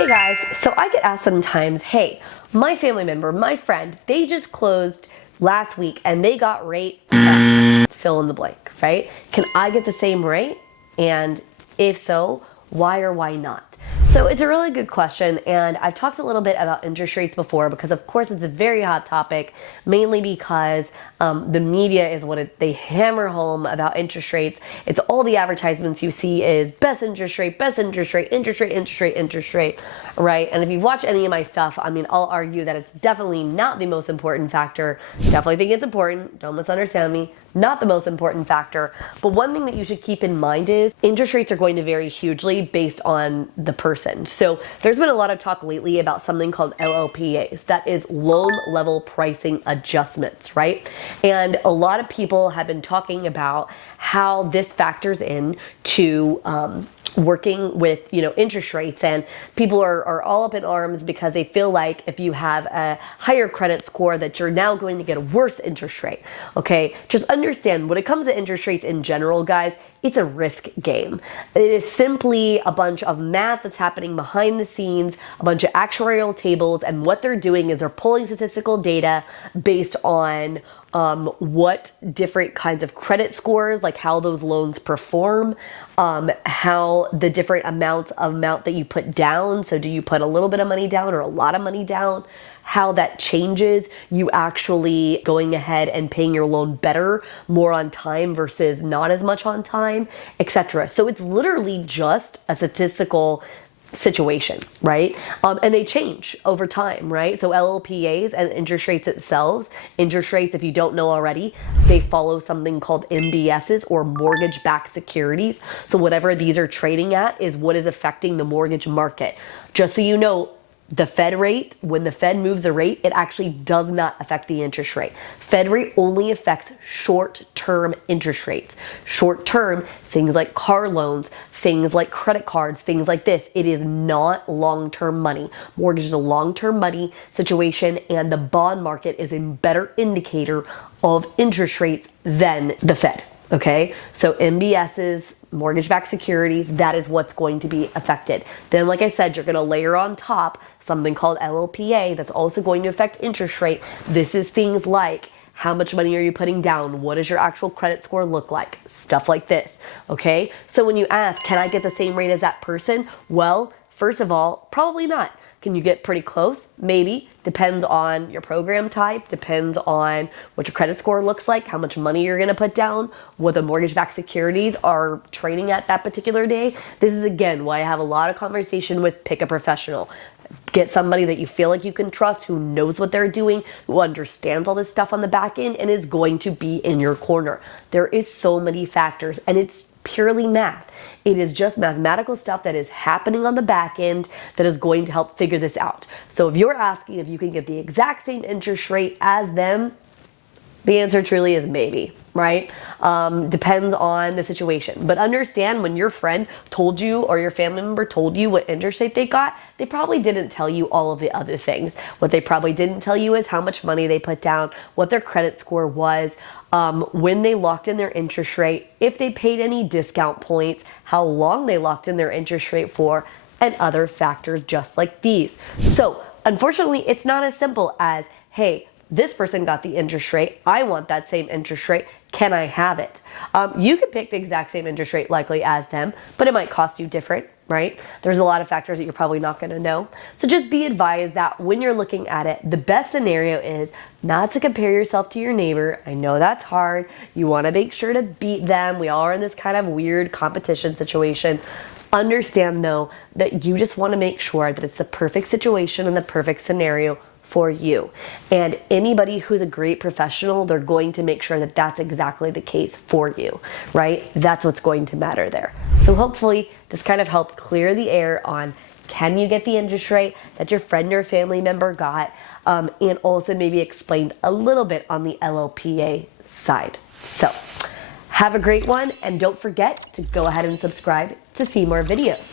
Hey guys, so I get asked sometimes, hey, my family member, my friend, they just closed last week and they got rate X, fill in the blank, right? Can I get the same rate? And if so, why or why not? So it's a really good question, and I've talked a little bit about interest rates before because of course it's a very hot topic, mainly because the media is they hammer home about interest rates. It's all the advertisements you see is best interest rate, interest rate, right? And if you've watched any of my stuff, I mean, I'll argue that it's definitely not the most important factor. Definitely think it's important, don't misunderstand me. Not the most important factor, but one thing that you should keep in mind is interest rates are going to vary hugely based on the person. So there's been a lot of talk lately about something called LLPAs, that is loan level pricing adjustments, right? And a lot of people have been talking about how this factors in to working with, interest rates, and people are all up in arms because they feel like if you have a higher credit score that you're now going to get a worse interest rate. Okay, just understand when it comes to interest rates in general, guys, it's a risk game. It is simply a bunch of math that's happening behind the scenes, a bunch of actuarial tables, and what they're doing is they're pulling statistical data based on what different kinds of credit scores, like how those loans perform, how the different amount that you put down. So do you put a little bit of money down or a lot of money down? How that changes you actually going ahead and paying your loan better, more on time versus not as much on time, etc. So it's literally just a statistical situation, right? And they change over time, right? So LLPAs and interest rates themselves, interest rates, if you don't know already, they follow something called MBSs or mortgage-backed securities. So whatever these are trading at is what is affecting the mortgage market. Just so you know, the Fed rate, when the Fed moves the rate, it actually does not affect the interest rate. Fed rate only affects short-term interest rates. Short-term, things like car loans, things like credit cards, things like this. It is not long-term money. Mortgage is a long-term money situation, and the bond market is a better indicator of interest rates than the Fed. Okay, so MBSs, mortgage-backed securities, that is what's going to be affected. Then, like I said, you're going to layer on top something called LLPA that's also going to affect interest rate. This is things like how much money are you putting down? What does your actual credit score look like? Stuff like this, okay? So when you ask, can I get the same rate as that person? Well, first of all, probably not. Can you get pretty close? Maybe. Depends on your program type, depends on what your credit score looks like, how much money you're gonna put down, what the mortgage-backed securities are trading at that particular day. This is, again, why I have a lot of conversation with pick a professional. Get somebody that you feel like you can trust, who knows what they're doing, who understands all this stuff on the back end, and is going to be in your corner. There is so many factors, and it's purely math. It is just mathematical stuff that is happening on the back end that is going to help figure this out. So if you're asking if you can get the exact same interest rate as them, the answer truly is maybe, right? Depends on the situation. But understand, when your friend told you or your family member told you what interest rate they got, they probably didn't tell you all of the other things. What they probably didn't tell you is how much money they put down, what their credit score was, when they locked in their interest rate, if they paid any discount points, how long they locked in their interest rate for, and other factors just like these. So unfortunately, it's not as simple as, hey, this person got the interest rate, I want that same interest rate, can I have it? You could pick the exact same interest rate likely as them, but it might cost you different, right? There's a lot of factors that you're probably not gonna know. So just be advised that when you're looking at it, the best scenario is not to compare yourself to your neighbor. I know that's hard. You wanna make sure to beat them. We all are in this kind of weird competition situation. Understand though, that you just wanna make sure that it's the perfect situation and the perfect scenario for you. And anybody who's a great professional, they're going to make sure that that's exactly the case for you, right? That's what's going to matter there. So hopefully this kind of helped clear the air on, can you get the interest rate that your friend or family member got, and also maybe explained a little bit on the LLPA side. So have a great one, and don't forget to go ahead and subscribe to see more videos.